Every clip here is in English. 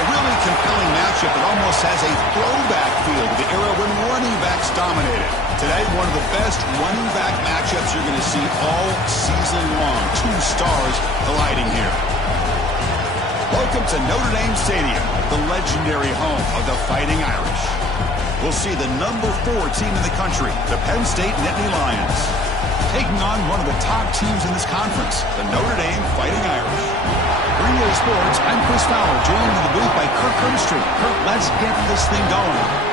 A really compelling matchup that almost has a throwback feel to the era when running backs dominated. Today, one of the best running back matchups you're going to see all season long. Two stars colliding here. Welcome to Notre Dame Stadium, the legendary home of the Fighting Irish. We'll see the number 4 team in the country, the Penn State Nittany Lions, taking on one of the top teams in this conference, the Notre Dame Fighting Irish. For EA Sports, I'm Chris Fowler, joined in the booth by Kirk Herbstreit. Kirk, let's get this thing going.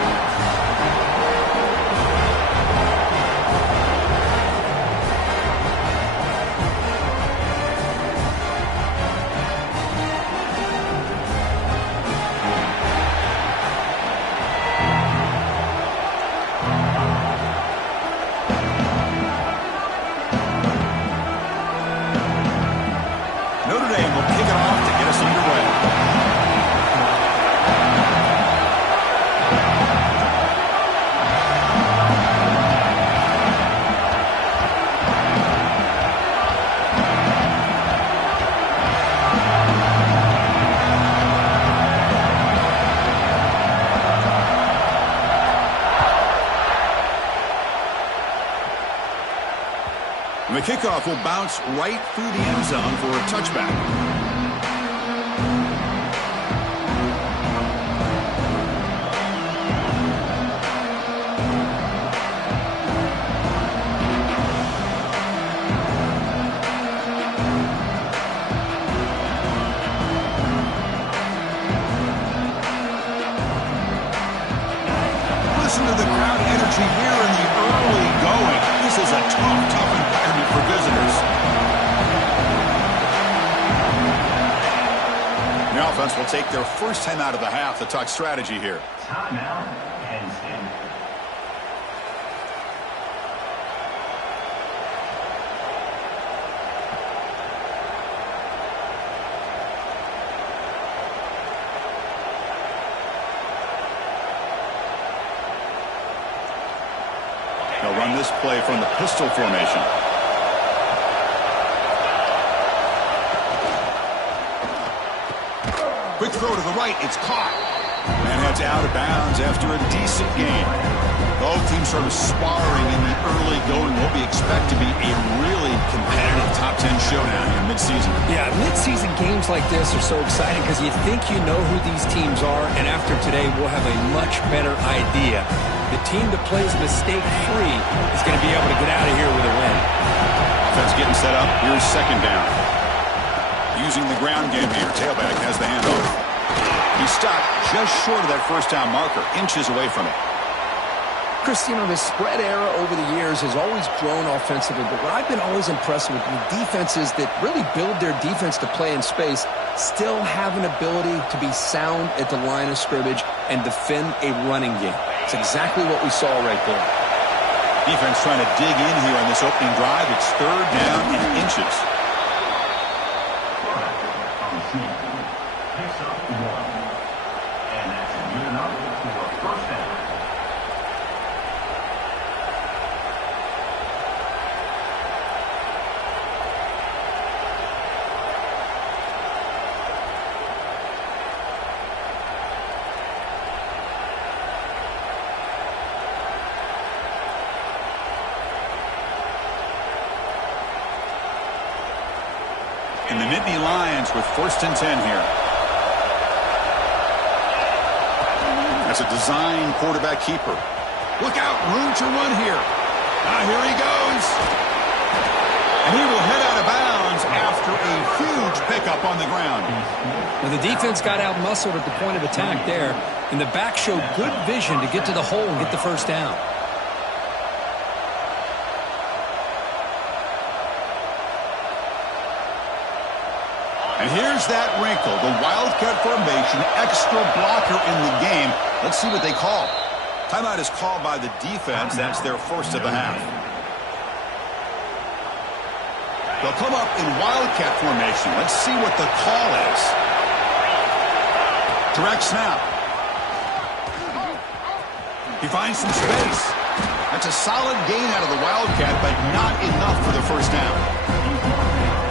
The kickoff will bounce right through the end zone for a touchback. Listen to the crowd energy here in the early going. This is a tough environment for visitors. The offense will take their first time out of the half to talk strategy here. Timeout, Penn State. They'll run this play from the pistol formation. Quick throw to the right. It's caught. And heads out of bounds after a decent gain. Both teams sort of sparring in the early going. What we expect to be a really competitive top 10 showdown here mid-season. Yeah, mid-season games like this are so exciting because you think you know who these teams are, and after today we'll have a much better idea. The team that plays mistake-free is going to be able to get out of here with a win. Offense getting set up. Here's second down. Using the ground game here. Tailback has the handoff. He's stopped just short of that first down marker, inches away from it. Chris, you know, the spread era over the years has always grown offensively, but what I've been always impressed with the defenses that really build their defense to play in space still have an ability to be sound at the line of scrimmage and defend a running game. It's exactly what we saw right there. Defense trying to dig in here on this opening drive. It's third down in inches. Picks up 1. And that's good enough for a first down. And the Nittany Lions with first and 10 here. That's a design quarterback keeper. Look out, room to run here. Here he goes. And he will head out of bounds after a huge pickup on the ground. Well, the defense got out-muscled at the point of attack there, and the back showed good vision to get to the hole and get the first down. And here's that wrinkle, the Wildcat formation, extra blocker in the game. Let's see what they call. Timeout is called by the defense. That's their first of the half. They'll come up in Wildcat formation. Let's see what the call is. Direct snap. He finds some space. That's a solid gain out of the Wildcat, but not enough for the first down.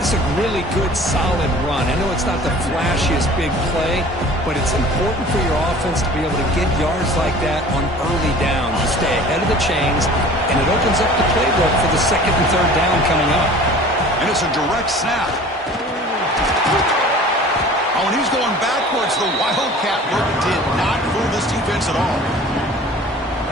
That's a really good, solid run. I know it's not the flashiest big play, but it's important for your offense to be able to get yards like that on early downs. You stay ahead of the chains, and it opens up the playbook for the second and third down coming up. And it's a direct snap. Oh, and he's going backwards. The Wildcat look did not fool this defense at all.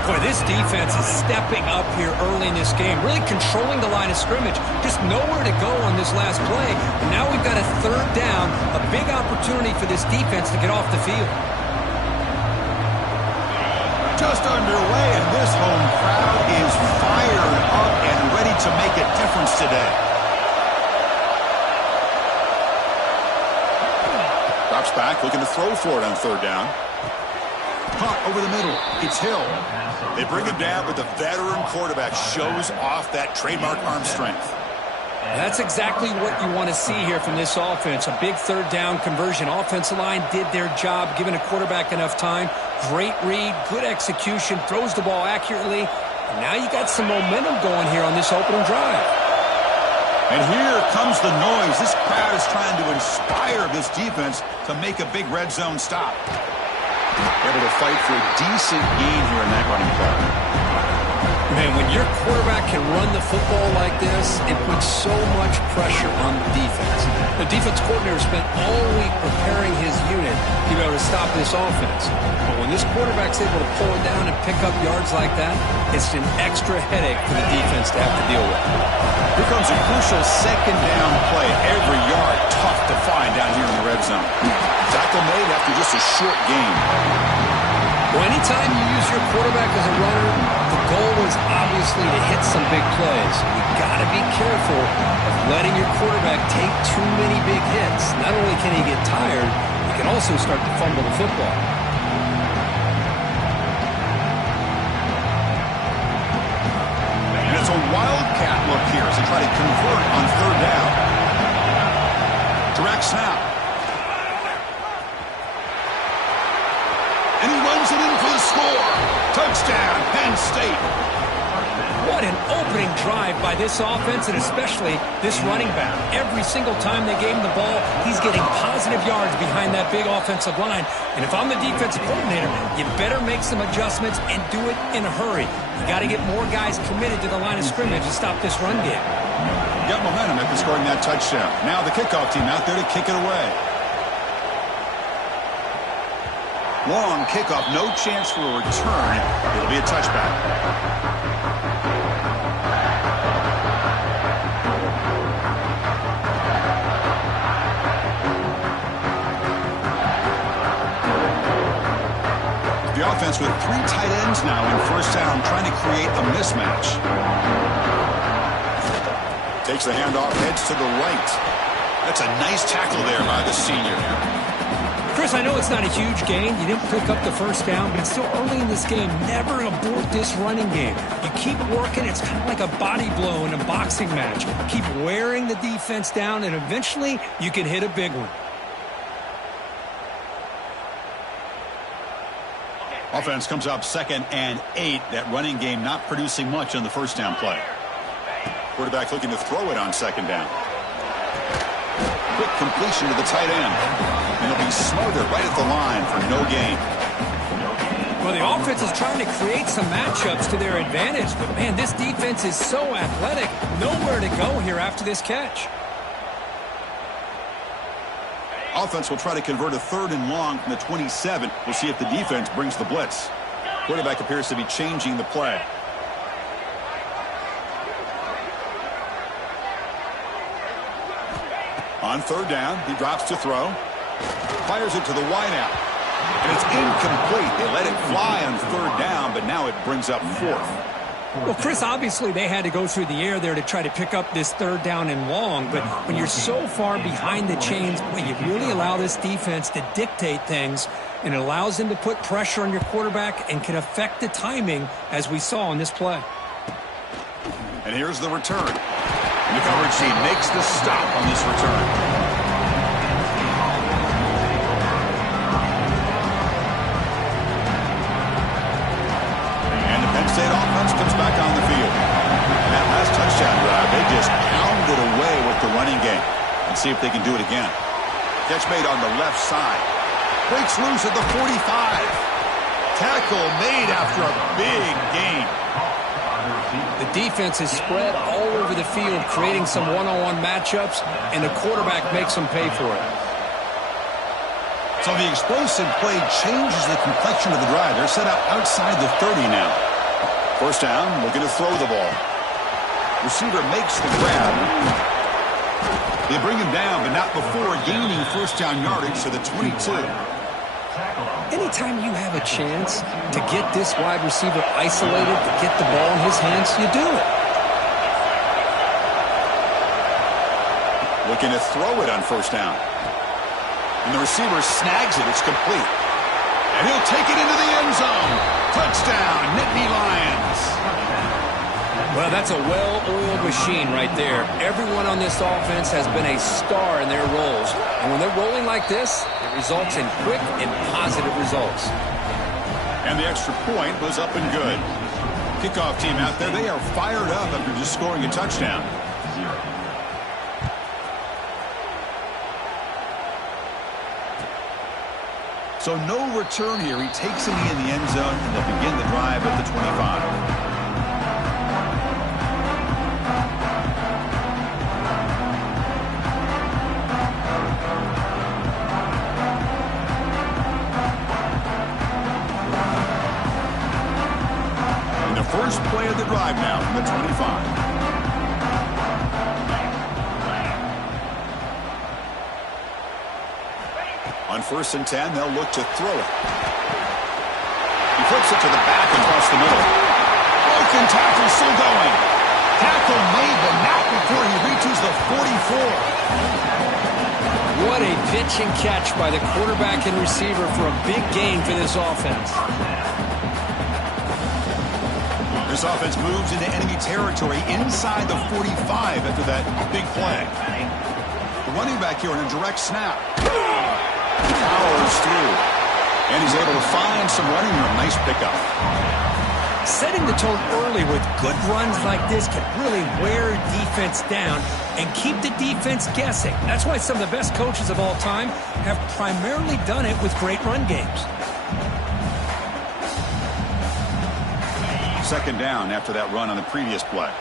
Boy, this defense is stepping up here early in this game, really controlling the line of scrimmage. Just nowhere to go on this last play. And now we've got a third down, a big opportunity for this defense to get off the field. Just underway, and this home crowd is fired up and ready to make a difference today. Drops back, looking to throw for it on third down. Punt over the middle. It's Hill. They bring him down, but the veteran quarterback shows off that trademark arm strength. That's exactly what you want to see here from this offense. A big third down conversion. Offensive line did their job, giving a quarterback enough time. Great read, good execution, throws the ball accurately. And now you got some momentum going here on this opening drive. And here comes the noise. This crowd is trying to inspire this defense to make a big red zone stop. Able to fight for a decent gain here in that running play. Man, when your quarterback can run the football like this, it puts so much pressure on the defense. The defense coordinator spent all week preparing his unit to be able to stop this offense. But when this quarterback's able to pull it down and pick up yards like that, it's an extra headache for the defense to have to deal with. Here comes a crucial second down play. Every yard tough to find down here in the red zone. Tackle made after just a short gain. Well, anytime you use your quarterback as a runner, the goal is obviously to hit some big plays. You've got to be careful of letting your quarterback take too many big hits. Not only can he get tired, he can also start to fumble the football. And it's a wildcat look here as they try to convert on third down. Direct snap. And he runs it in for the score. Touchdown, Penn State. What an opening drive by this offense, and especially this running back. Every single time they gave him the ball, he's getting positive yards behind that big offensive line. And if I'm the defensive coordinator, you better make some adjustments and do it in a hurry. You got to get more guys committed to the line of scrimmage to stop this run game. Got momentum after scoring that touchdown. Now the kickoff team out there to kick it away. Long kickoff, no chance for a return. It'll be a touchback. The offense with three tight ends now in first down, trying to create a mismatch. Takes the handoff, heads to the right. That's a nice tackle there by the senior. Chris, I know it's not a huge gain. You didn't pick up the first down, but it's still early in this game. Never abort this running game. You keep working. It's kind of like a body blow in a boxing match. Keep wearing the defense down, and eventually you can hit a big one. Offense comes up 2nd and 8. That running game not producing much on the first down play. Quarterback looking to throw it on 2nd down. Quick completion to the tight end. And he'll be smothered right at the line for no gain. Well, the offense is trying to create some matchups to their advantage. But, man, this defense is so athletic. Nowhere to go here after this catch. Offense will try to convert a 3rd and long from the 27. We'll see if the defense brings the blitz. Quarterback appears to be changing the play. On 3rd down, he drops to throw. Fires it to the wideout. And it's incomplete. They let it fly on 3rd down, but now it brings up 4th. Well, Chris, obviously they had to go through the air there to try to pick up this 3rd down and long. But when you're so far behind the chains, you really allow this defense to dictate things. And it allows them to put pressure on your quarterback and can affect the timing, as we saw on this play. And here's the return. And the coverage team makes the stop on this return. Penn State offense comes back on the field. And that last touchdown drive, they just pounded away with the running game. And see if they can do it again. Catch made on the left side. Breaks loose at the 45. Tackle made after a big gain. The defense is spread all over the field, creating some one-on-one matchups, and the quarterback makes them pay for it. So the explosive play changes the complexion of the drive. They're set up outside the 30 now. First down, looking to throw the ball. Receiver makes the grab. They bring him down, but not before gaining first down yardage to the 22. Anytime you have a chance to get this wide receiver isolated, to get the ball in his hands, you do it. Looking to throw it on first down. And the receiver snags it. It's complete. And he'll take it into the end zone. Touchdown, Nittany Lions. Well, that's a well-oiled machine right there. Everyone on this offense has been a star in their roles. And when they're rolling like this, it results in quick and positive results. And the extra point was up and good. Kickoff team out there, they are fired up after just scoring a touchdown. So no return here. He takes it in the end zone, and they'll begin the drive at the 25. First play of the drive now from the 25. On 1st and 10, they'll look to throw it. He flips it to the back across the middle. Broken tackle still going. Tackle made, but not before he reaches the 44. What a pitch and catch by the quarterback and receiver for a big gain for this offense. This offense moves into enemy territory inside the 45 after that big play. The running back here on a direct snap. Powers through. And he's able to find some running room. Nice pickup. Setting the tone early with good runs like this can really wear defense down and keep the defense guessing. That's why some of the best coaches of all time have primarily done it with great run games. Second down after that run on the previous play.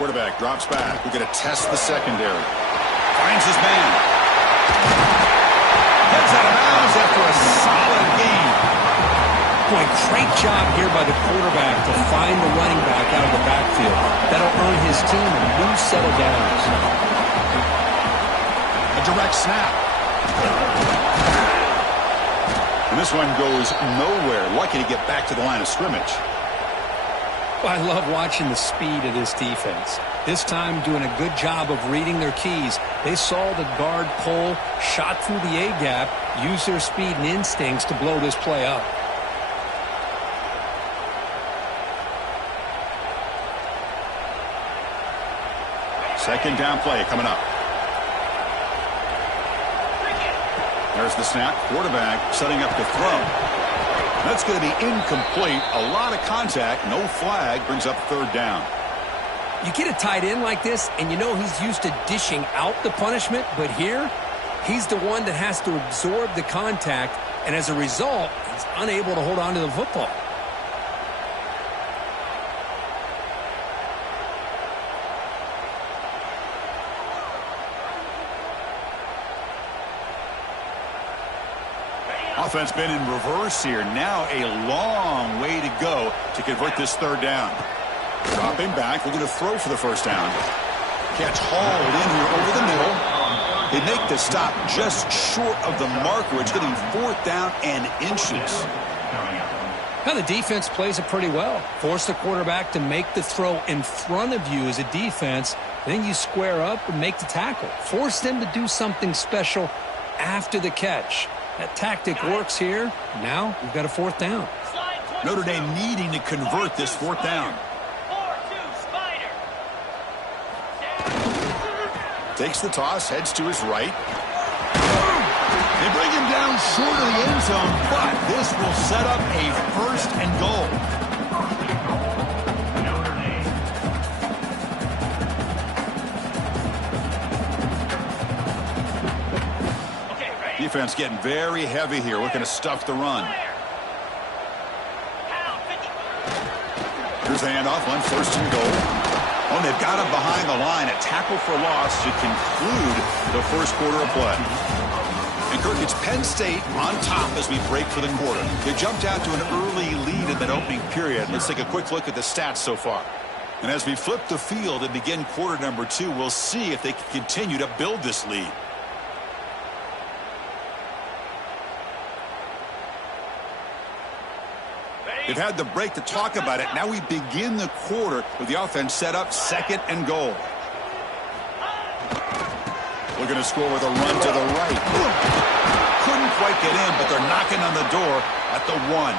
Quarterback drops back. We're going to test the secondary. Finds his man. Heads out of bounds after a solid gain. Boy, great job here by the quarterback to find the running back out of the backfield. That'll earn his team a new set of downs. A direct snap. And this one goes nowhere. Lucky to get back to the line of scrimmage. Well, I love watching the speed of this defense. This time doing a good job of reading their keys. They saw the guard pull, shot through the A-gap, used their speed and instincts to blow this play up. Second down play coming up. There's the snap. Quarterback setting up to throw. That's going to be incomplete. A lot of contact. No flag. Brings up third down. You get a tight end like this, and you know he's used to dishing out the punishment, but here, he's the one that has to absorb the contact, and as a result, he's unable to hold on to the football. Offense been in reverse here. Now a long way to go to convert this third down. Dropping back, looking to throw for the first down. Catch hauled in here over the middle. They make the stop just short of the marker. It's getting fourth down and inches. Now the defense plays it pretty well. Force the quarterback to make the throw in front of you as a defense. Then you square up and make the tackle. Force them to do something special after the catch. That tactic works here. Now we've got a fourth down. Notre Dame needing to convert this fourth down. Takes the toss, heads to his right. They bring him down short of the end zone, but this will set up a first and goal. defense getting very heavy here, looking to stuff the run. Here's the handoff on 1st and goal. Oh, they've got him behind the line. A tackle for loss to conclude the first quarter of play. And Kirk, it's Penn State on top as we break for the quarter. They jumped out to an early lead in that opening period. Let's take a quick look at the stats so far. And as we flip the field and begin quarter number 2, we'll see if they can continue to build this lead. They've had the break to talk about it. Now we begin the quarter with the offense set up 2nd and goal. Looking to score with a run to the right. Couldn't quite get in, but they're knocking on the door at the 1.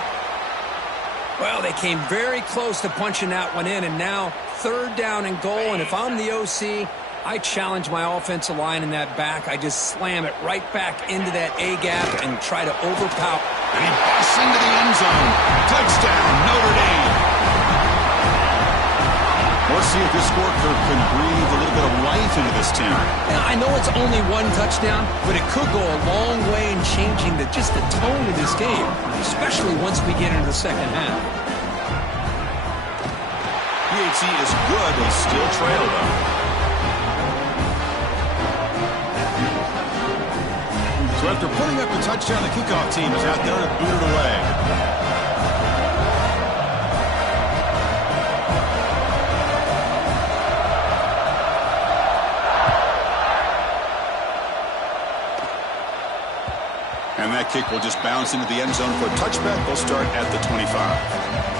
Well, they came very close to punching that one in, and now 3rd down and goal. And if I'm the OC, I challenge my offensive line in that back. I just slam it right back into that A-gap and try to overpower. And he busts into the end zone. Touchdown, Notre Dame. Let's see if this score can breathe a little bit of life into this team. Now, I know it's only 1 touchdown, but it could go a long way in changing the tone of this game, especially once we get into the second half. PHC is good. They still trail, though. So after putting up the touchdown, the kickoff team is out there to boot it away. And that kick will just bounce into the end zone for a touchback. They'll start at the 25.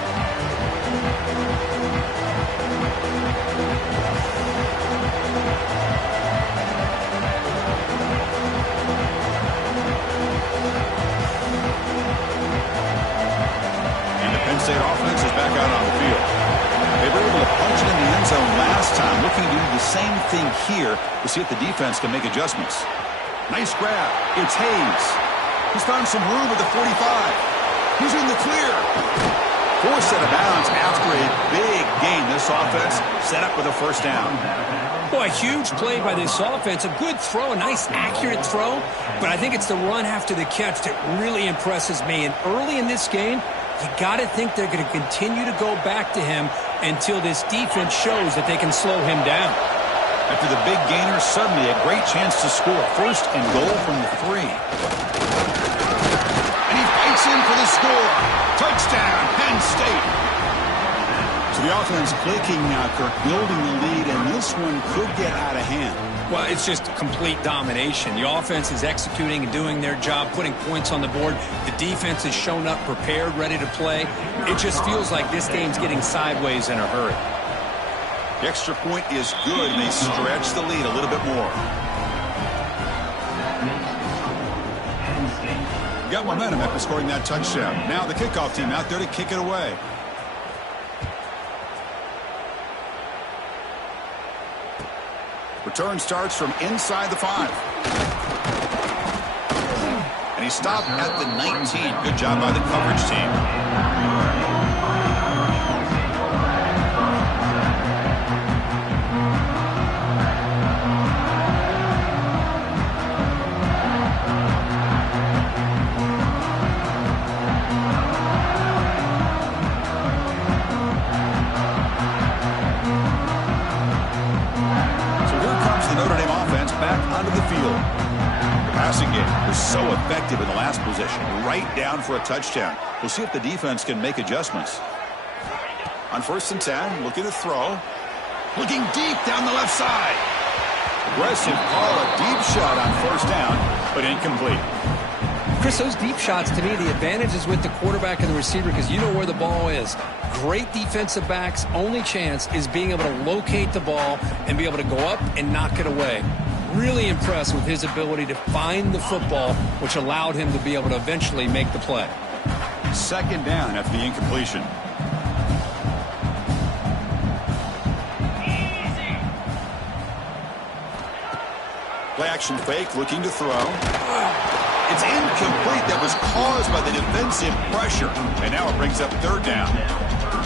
State offense is back out on the field. They were able to punch it in the end zone last time. Looking to do the same thing here to see if the defense can make adjustments. Nice grab. It's Hayes. He's found some room at the 45. He's in the clear. Forced out of bounds after a big gain. This offense set up with a 1st down. Boy, huge play by this offense. A good throw, a nice accurate throw. But I think it's the run after the catch that really impresses me. And early in this game, you got to think they're going to continue to go back to him until this defense shows that they can slow him down. After the big gainer, suddenly a great chance to score. 1st and goal from the 3. And he fights in for the score. Touchdown, Penn State. So the offense clicking now, Kirk, building the lead, and this one could get out of hand. Well, it's just complete domination. The offense is executing and doing their job, putting points on the board. The defense has shown up prepared, ready to play. It just feels like this game's getting sideways in a hurry. The extra point is good, and they stretch the lead a little bit more. Got momentum after scoring that touchdown. Now the kickoff team out there to kick it away. Return starts from inside the 5. And he stopped at the 19. Good job by the coverage team. So effective in the last possession, right down for a touchdown. We'll see if the defense can make adjustments. On 1st and 10, looking to throw. Looking deep down the left side. Aggressive call, a deep shot on 1st down, but incomplete. Chris, those deep shots, to me, the advantage is with the quarterback and the receiver because you know where the ball is. Great defensive backs' only chance is being able to locate the ball and be able to go up and knock it away. Really impressed with his ability to find the football, which allowed him to be able to eventually make the play. 2nd down after the incompletion. Play action fake, looking to throw. It's incomplete. That was caused by the defensive pressure. And now it brings up 3rd down.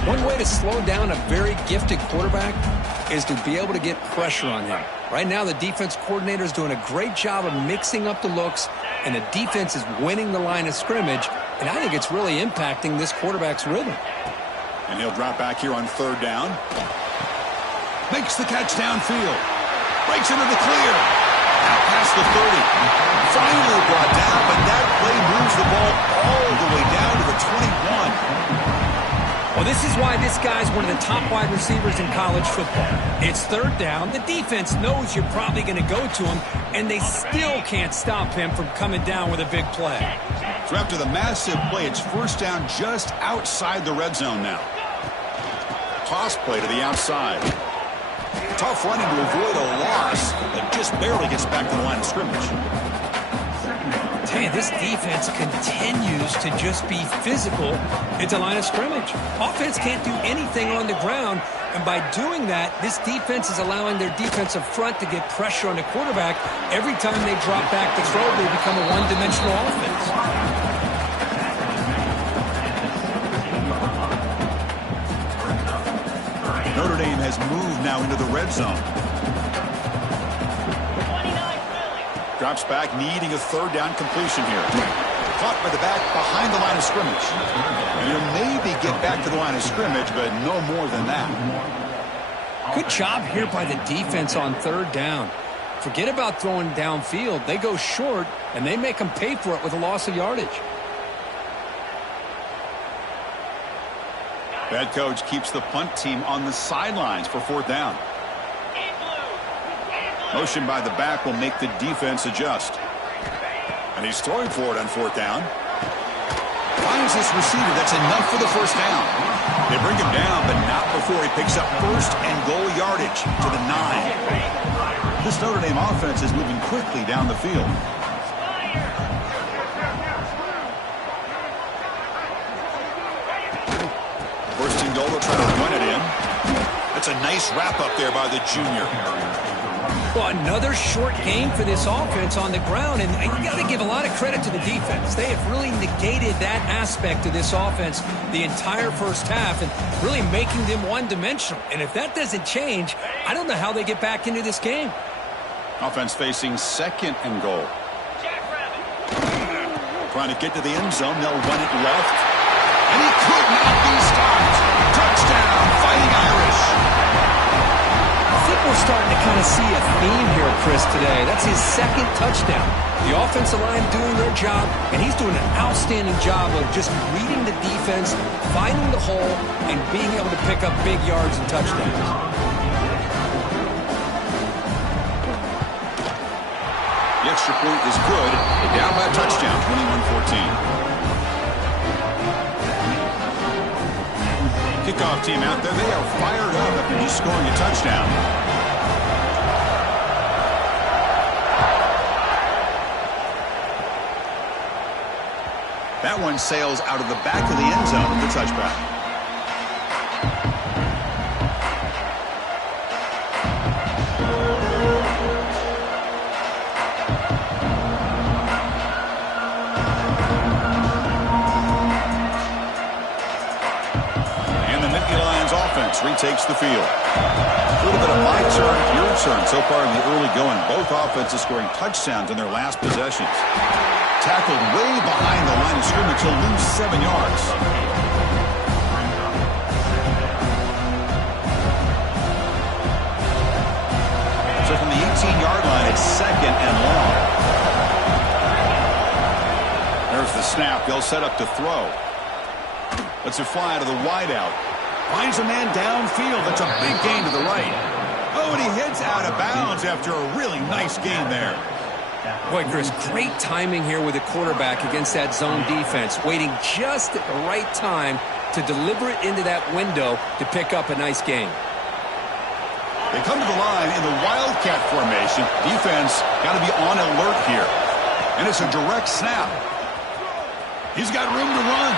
One way to slow down a very gifted quarterback is to be able to get pressure on him. Right now, the defense coordinator is doing a great job of mixing up the looks and the defense is winning the line of scrimmage, and I think it's really impacting this quarterback's rhythm. And he'll drop back here on third down. Makes the catch downfield. Breaks into the clear. Out past the 30. Finally brought down, but that play moves the ball all the way down to the 21. Well, this is why this guy's one of the top wide receivers in college football. It's third down. The defense knows you're probably going to go to him, and they still can't stop him from coming down with a big play. So after the massive play, it's first down just outside the red zone now. Toss play to the outside. Tough running to avoid a loss, but just barely gets back to the line of scrimmage. Man, this defense continues to just be physical at the line of scrimmage. Offense can't do anything on the ground, and by doing that, this defense is allowing their defensive front to get pressure on the quarterback. Every time they drop back to throw, they become a one-dimensional offense. Notre Dame has moved now into the red zone. Drops back, needing a third down completion here. Caught by the back behind the line of scrimmage. And he'll maybe get back to the line of scrimmage, but no more than that. Good job here by the defense on third down. Forget about throwing downfield. They go short, and they make them pay for it with a loss of yardage. Head coach keeps the punt team on the sidelines for fourth down. Motion by the back will make the defense adjust. And he's throwing for it on fourth down. Finds his receiver. That's enough for the first down. They bring him down, but not before he picks up first and goal yardage to the 9. This Notre Dame offense is moving quickly down the field. First and goal, they'll try to run it in. That's a nice wrap up there by the junior. Well, another short game for this offense on the ground, and you got to give a lot of credit to the defense. They have really negated that aspect of this offense the entire first half and really making them one-dimensional. And if that doesn't change, I don't know how they get back into this game. Offense facing second and goal. Trying to get to the end zone. They'll run it left. And he could not be stopped. Touchdown, Fighting Irish. I think we're starting to kind of see a theme here, Chris, today. That's his second touchdown. The offensive line doing their job, and he's doing an outstanding job of just reading the defense, finding the hole, and being able to pick up big yards and touchdowns. The extra point is good. They're down by a touchdown, 21-14. Kickoff team out there. They are fired up after just scoring a touchdown. That one sails out of the back of the end zone with the touchback. Retakes the field. A little bit of my turn, your turn so far in the early going. Both offenses scoring touchdowns in their last possessions. Tackled way behind the line of scrimmage. He'll lose 7 yards. So from the 18-yard line, it's second and long. There's the snap. They'll set up to throw. Lets it fly to the wideout. Finds a man downfield. That's a big gain to the right. Oh, and he heads out of bounds after a really nice gain there. Boy, Chris, great timing here with the quarterback against that zone defense, waiting just at the right time to deliver it into that window to pick up a nice gain. They come to the line in the Wildcat formation. Defense got to be on alert here. And it's a direct snap. He's got room to run.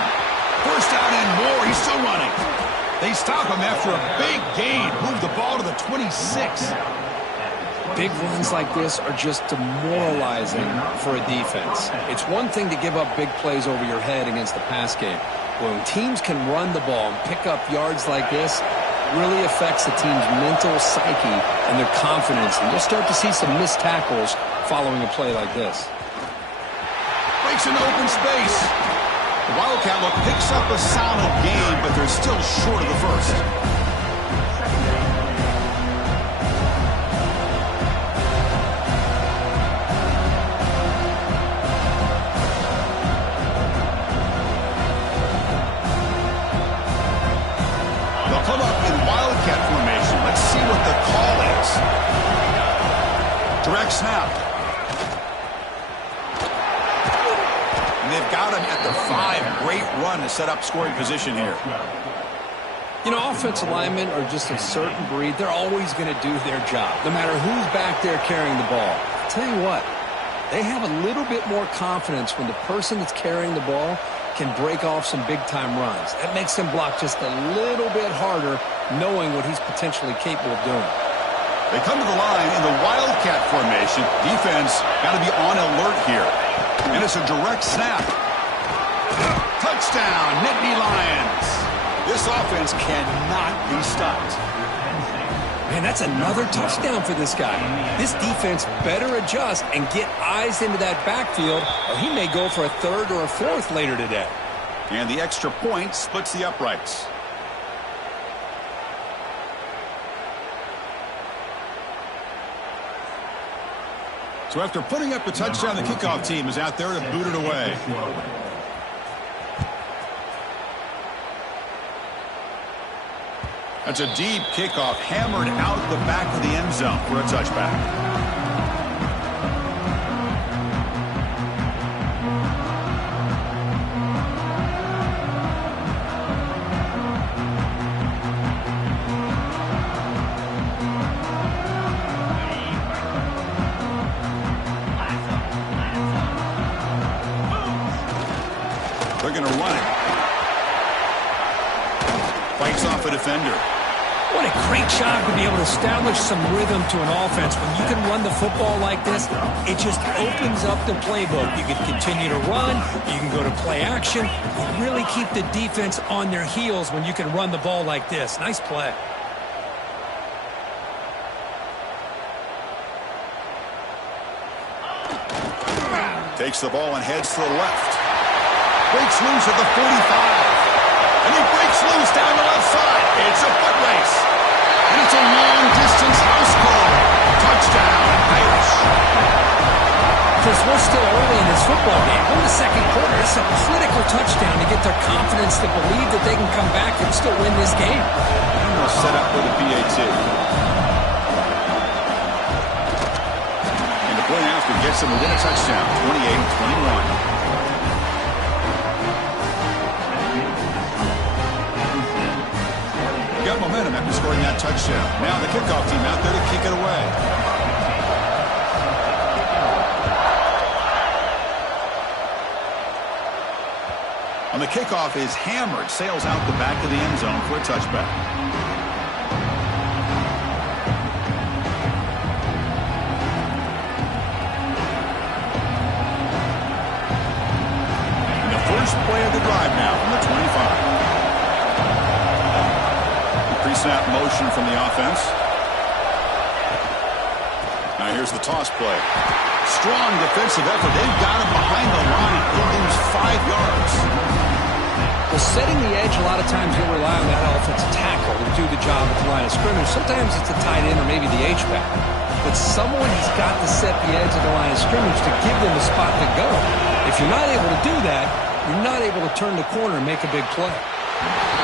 First down and more. He's still running. They stop him after a big gain. Move the ball to the 26. Big runs like this are just demoralizing for a defense. It's one thing to give up big plays over your head against the pass game. When teams can run the ball and pick up yards like this, it really affects the team's mental psyche and their confidence. And you'll start to see some missed tackles following a play like this. Gets into open space. The Wildcat look picks up a solid game, but they're still short of the first. They'll come up in Wildcat formation. Let's see what the call is. Direct snap. And they've got him at the 5. Great run to set up scoring position here. You know, offensive linemen are just a certain breed. They're always going to do their job, no matter who's back there carrying the ball. I'll tell you what, they have a little bit more confidence when the person that's carrying the ball can break off some big-time runs. That makes them block just a little bit harder, knowing what he's potentially capable of doing. They come to the line in the Wildcat formation. Defense got to be on alert here. And it's a direct snap. Touchdown, Nittany Lions. This offense cannot be stopped. Man, that's another touchdown for this guy. This defense better adjust and get eyes into that backfield, or he may go for a 3rd or a 4th later today. And the extra point splits the uprights. So after putting up the touchdown, the kickoff team is out there to boot it away. That's a deep kickoff, hammered out the back of the end zone for a touchback. They're going to run it. Fights off a defender. What a great job to be able to establish some rhythm to an offense. When you can run the football like this, it just opens up the playbook. You can continue to run. You can go to play action. You really keep the defense on their heels when you can run the ball like this. Nice play. Takes the ball and heads to the left. Breaks loose at the 45. And he breaks loose down the left side. It's a foot race. And it's a long-distance house call. Touchdown, Irish. Chris, we're still early in this football game. We're in the second quarter. It's a critical touchdown to get their confidence to believe that they can come back and still win this game. And they'll set up with a PAT. And the point after gets them within a touchdown, 28-21. Got momentum after scoring that touchdown. Now the kickoff team out there to kick it away. On the kickoff is hammered, sails out the back of the end zone for a touchback. And the first play of the drive now from the 25. Pre-snap motion from the offense. Now here's the toss play. Strong defensive effort. They've got him behind the line. He'll lose 5 yards. Well, setting the edge, a lot of times you'll rely on that offensive tackle to do the job at the line of scrimmage. Sometimes it's a tight end or maybe the H-back. But someone has got to set the edge of the line of scrimmage to give them a spot to go. If you're not able to do that, you're not able to turn the corner and make a big play.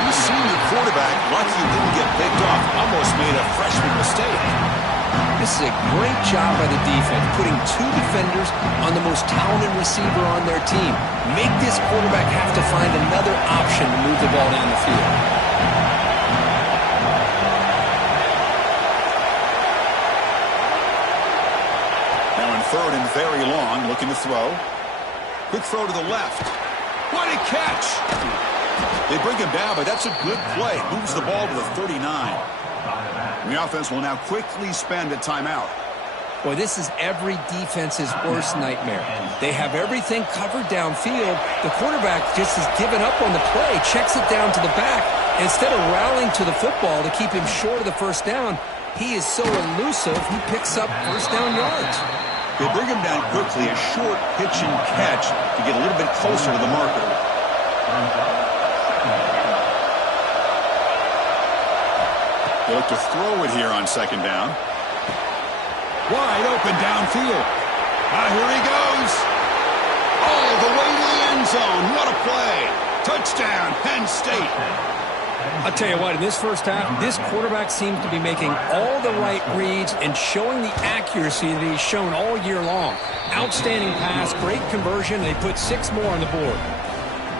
The senior quarterback, lucky he didn't get picked off, almost made a freshman mistake. This is a great job by the defense, putting 2 defenders on the most talented receiver on their team. Make this quarterback have to find another option to move the ball down the field. Now in 3rd and very long, looking to throw. Quick throw to the left. What a catch! They bring him down, but that's a good play. Moves the ball to the 39. And the offense will now quickly spend a timeout. Boy, this is every defense's worst nightmare. They have everything covered downfield. The quarterback just has given up on the play, checks it down to the back. Instead of rallying to the football to keep him short of the first down, he is so elusive, he picks up first down yards. They bring him down quickly, a short pitch and catch to get a little bit closer to the marker. They look to throw it here on second down. Wide open downfield. Here he goes. All the way to the end zone. What a play. Touchdown, Penn State. I'll tell you what, in this first half, this quarterback seems to be making all the right reads and showing the accuracy that he's shown all year long. Outstanding pass, great conversion. They put 6 more on the board.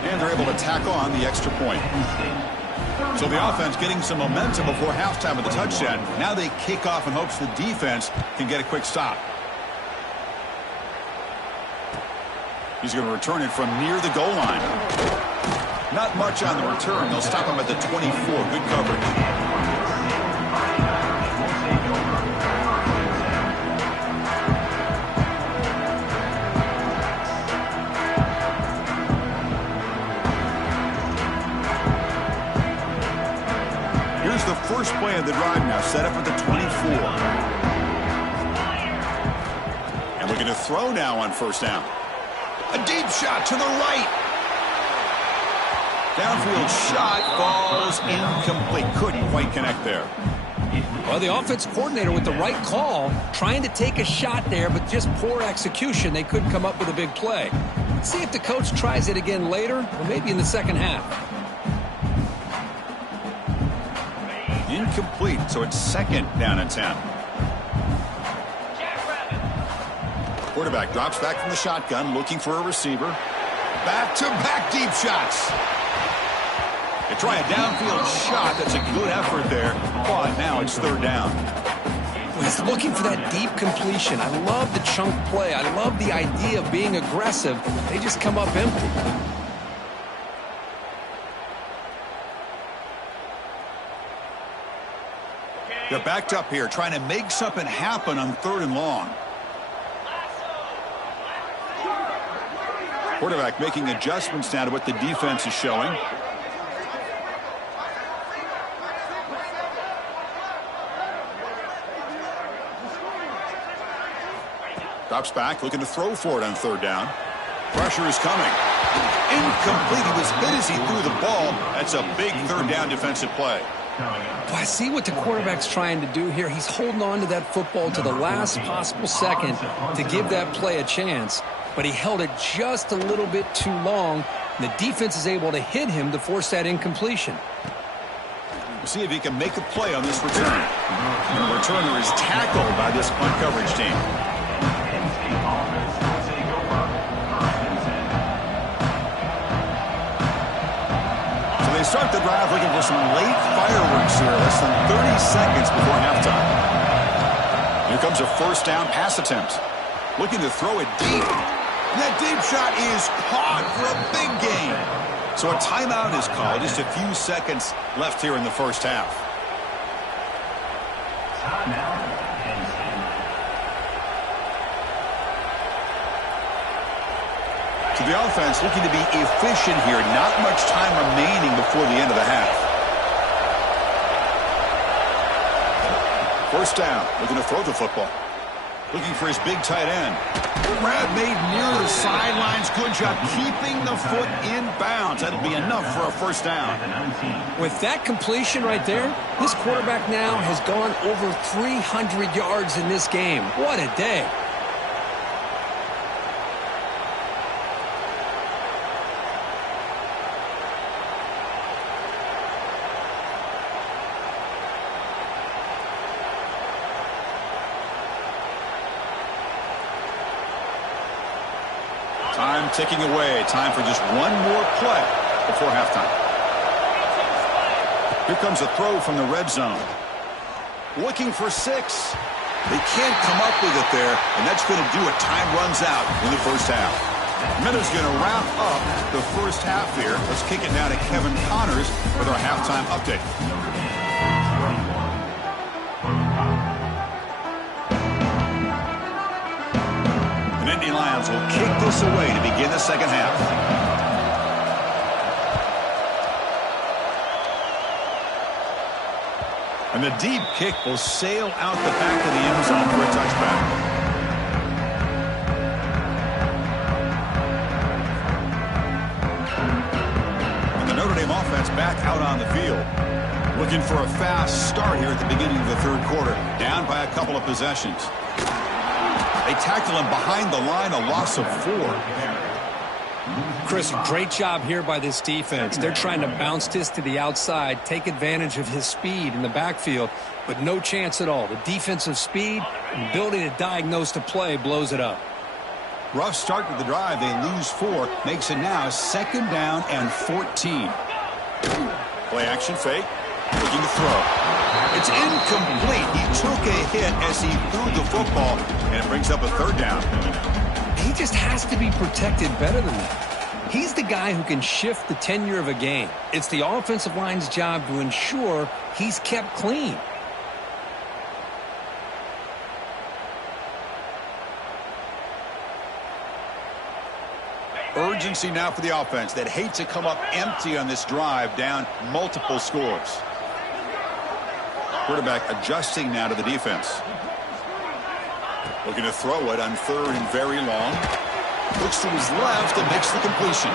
And they're able to tack on the extra point. So the offense getting some momentum before halftime with the touchdown. Now they kick off in hopes the defense can get a quick stop. He's going to return it from near the goal line. Not much on the return. They'll stop him at the 24. Good coverage. Here's the first play of the drive now, set up at the 24. And looking to throw now on first down. A deep shot to the right. Downfield shot falls incomplete. Couldn't quite connect there. Well, the offense coordinator with the right call, trying to take a shot there, but just poor execution. They couldn't come up with a big play. Let's see if the coach tries it again later, or maybe in the second half. Incomplete, so it's second down and 10. Quarterback drops back from the shotgun, looking for a receiver. Back-to-back deep shots. They try a downfield shot. That's a good effort there, but now it's third down. Well, he's looking for that deep completion. I love the chunk play. I love the idea of being aggressive. They just come up empty. They're backed up here, trying to make something happen on third and long. Quarterback making adjustments now to what the defense is showing. Drops back, looking to throw for it on third down. Pressure is coming. Incomplete. He was hit as he threw the ball. That's a big third down defensive play. Well, I see what the quarterback's trying to do here. He's holding on to that football to the last possible second to give that play a chance. But he held it just a little bit too long. And the defense is able to hit him to force that incompletion. We'll see if he can make a play on this return. And the returner is tackled by this punt coverage team. So they start the drive looking for some late fireworks here. Less than 30 seconds before halftime. Here comes a first down pass attempt. Looking to throw it deep. And that deep shot is caught for a big gain. So a timeout is called. Just a few seconds left here in the first half. So the offense looking to be efficient here. Not much time remaining before the end of the half. First down. Looking to throw the football. Looking for his big tight end. Grab made near the sidelines. Good job keeping the foot in bounds. That'll be enough for a first down. With that completion right there, this quarterback now has gone over 300 yards in this game. What a day. Time ticking away. Time for just one more play before halftime. Here comes a throw from the red zone. Looking for 6. They can't come up with it there, and that's going to do it. Time runs out in the first half. Minutes going to wrap up the first half here. Let's kick it now to Kevin Connors with our halftime update. Indy Lions will kick this away to begin the second half. And the deep kick will sail out the back of the end zone for a touchback. back out on the field. Looking for a fast start here at the beginning of the third quarter. Down by a couple of possessions. They tackle him behind the line, a loss of 4. Chris, great job here by this defense. They're trying to bounce this to the outside, take advantage of his speed in the backfield, but no chance at all. The defensive speed and ability to diagnose the play blows it up. Rough start to the drive. They lose 4. Makes it now 2nd down and 14. Play action fake. Looking to throw. It's incomplete. He took a hit as he threw the football, and it brings up a 3rd down. He just has to be protected better than that. He's the guy who can shift the tenure of a game. It's the offensive line's job to ensure he's kept clean. Urgency now for the offense that hate to come up empty on this drive, down multiple scores. Quarterback adjusting now to the defense. Looking to throw it on 3rd and very long. Looks to his left and makes the completion.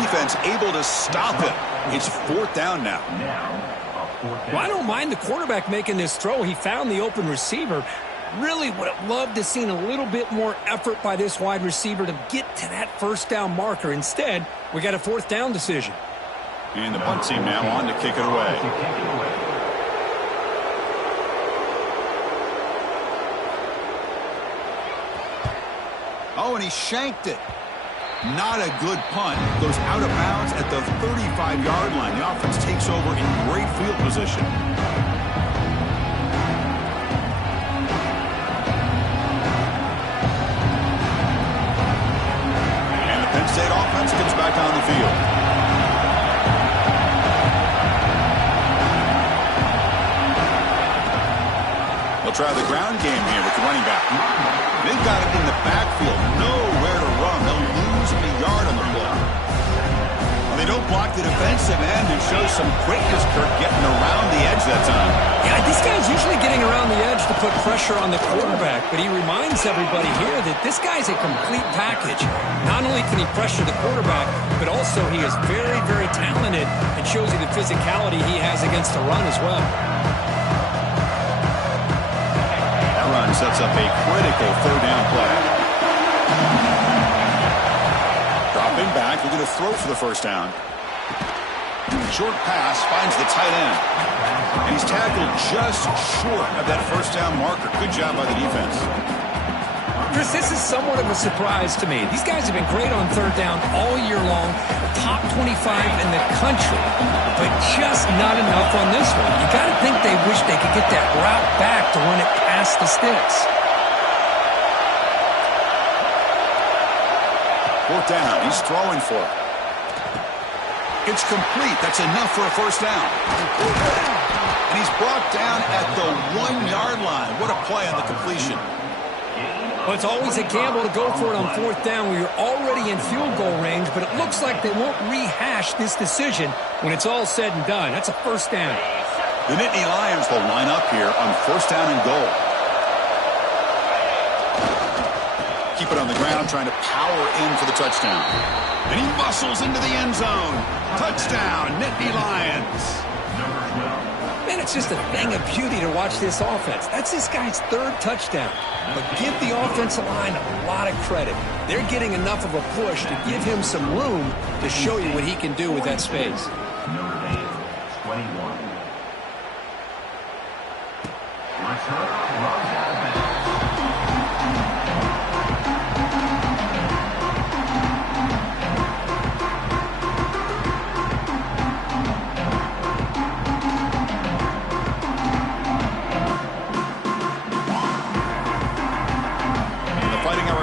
Defense able to stop it. It's 4th down now. Well, I don't mind the quarterback making this throw. He found the open receiver. Really would have loved to seen a little bit more effort by this wide receiver to get to that 1st down marker. Instead, we got a 4th down decision. And the punt team now on to kick it away. Oh, and he shanked it. Not a good punt. Goes out of bounds at the 35-yard line. The offense takes over in great field position. And the Penn State offense gets back on the field. They'll try the ground game here with the running back. They've got it in the backfield. Nowhere to run. They'll lose a yard on the play. Well, they don't block the defensive end and show some quickness, Kirk, getting around the edge that time. Yeah, this guy's usually getting around the edge to put pressure on the quarterback, but he reminds everybody here that this guy's a complete package. Not only can he pressure the quarterback, but also he is very, very talented and shows you the physicality he has against the run as well. Sets up a critical 3rd down play. Dropping back, we're going to throw for the 1st down. Short pass finds the tight end. And he's tackled just short of that 1st down marker. Good job by the defense. Chris, this is somewhat of a surprise to me. These guys have been great on 3rd down all year long. Top 25 in the country. But just not enough on this one. You got to think they wish they could get that route back to run it past the sticks. 4th down. He's throwing for it. It's complete. That's enough for a 1st down. And he's brought down at the 1-yard line. What a play on the completion. Well, it's always a gamble to go for it on 4th down where you're already in field goal range, but it looks like they won't rehash this decision when it's all said and done. That's a 1st down. The Nittany Lions will line up here on 1st down and goal. Keep it on the ground, trying to power in for the touchdown. And he muscles into the end zone. Touchdown, Nittany Lions. Man, it's just a thing of beauty to watch this offense. That's this guy's 3rd touchdown. But give the offensive line a lot of credit. They're getting enough of a push to give him some room to show you what he can do with that space. Notre Dame, 21. Return runs out of bounds.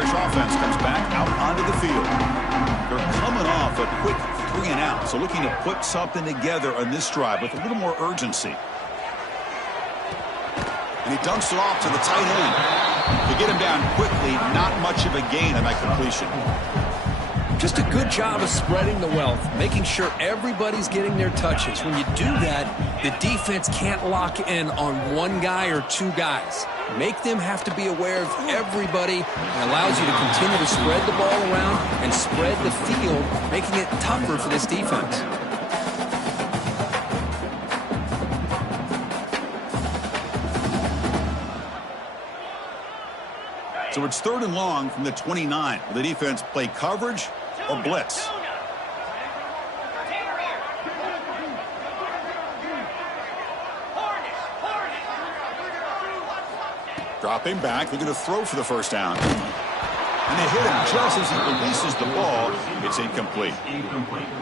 Offense comes back out onto the field. They're coming off a quick 3-and-out, so looking to put something together on this drive with a little more urgency. And he dumps it off to the tight end. To get him down quickly, not much of a gain on that completion. Just a good job of spreading the wealth, making sure everybody's getting their touches. When you do that, the defense can't lock in on one guy or 2 guys. Make them have to be aware of everybody. It allows you to continue to spread the ball around and spread the field, making it tougher for this defense. So it's 3rd and long from the 29. Will the defense play coverage or blitz? Dropping back, looking to throw for the first down. And they hit him just as he releases the ball. It's incomplete.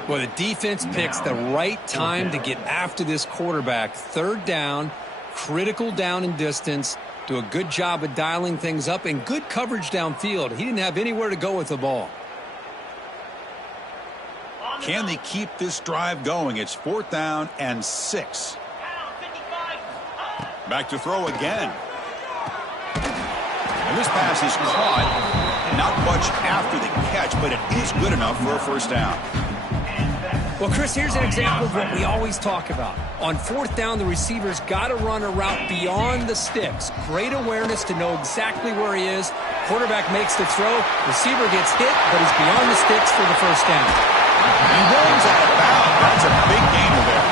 Well, the defense picks the right time to get after this quarterback. 3rd down, critical down and distance. Do a good job of dialing things up and good coverage downfield. He didn't have anywhere to go with the ball. Can they keep this drive going? It's 4th down and 6. Back to throw again. And this pass is caught. Not much after the catch, but it is good enough for a first down. Well, Chris, here's an example of what we always talk about. On 4th down, the receiver's got to run a route beyond the sticks. Great awareness to know exactly where he is. Quarterback makes the throw. Receiver gets hit, but he's beyond the sticks for the first down. He runs out of bounds. That's a big gainer there.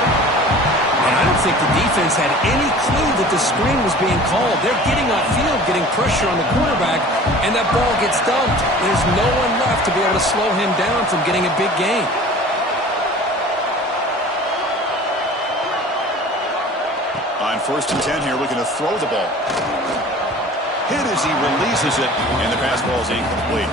And I don't think the defense had any clue that the screen was being called. They're getting upfield, getting pressure on the quarterback, and that ball gets dumped. There's no one left to be able to slow him down from getting a big gain. On 1st and 10 here, looking to throw the ball. Hit as he releases it, and the pass ball is incomplete.